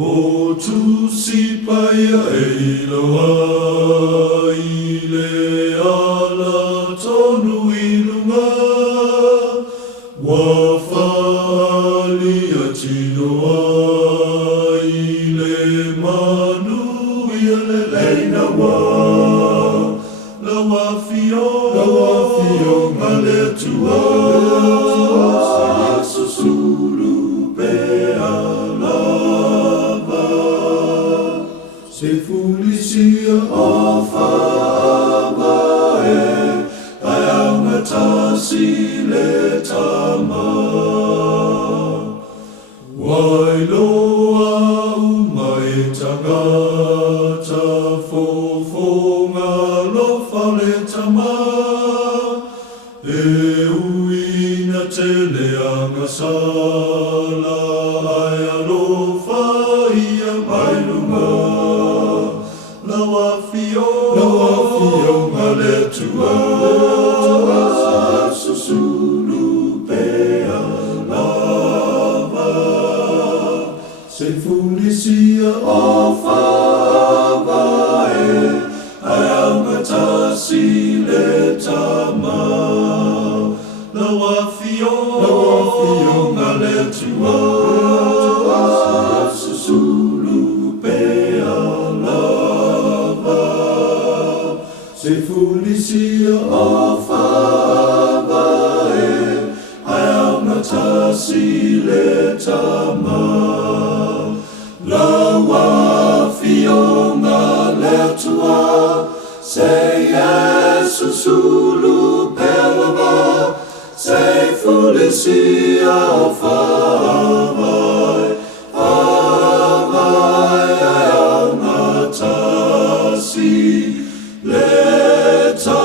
O tu si paia e loa I le ala tonu I lunga Wa whaali ati loa I le manu I le leina wa Lawa fio ma le tua Se susulu pe Se fulisia o whawa ai aunga tasi le tama. Wai loa umai tangata fofonga lofa le tama. E uina te leanga sala ai alofa ia mai lunga. Lawa fio ma le tua susulu pe lava Se fulisia o whawa ai aunga tasi le tama Lawa fio ma le tua susulu pe Se fulisia o whawa ai aunga tasi le tama. Lawa fionga le tua, se Yesu sulu pelava, se fulisia o whawa ai aunga tasi Leta,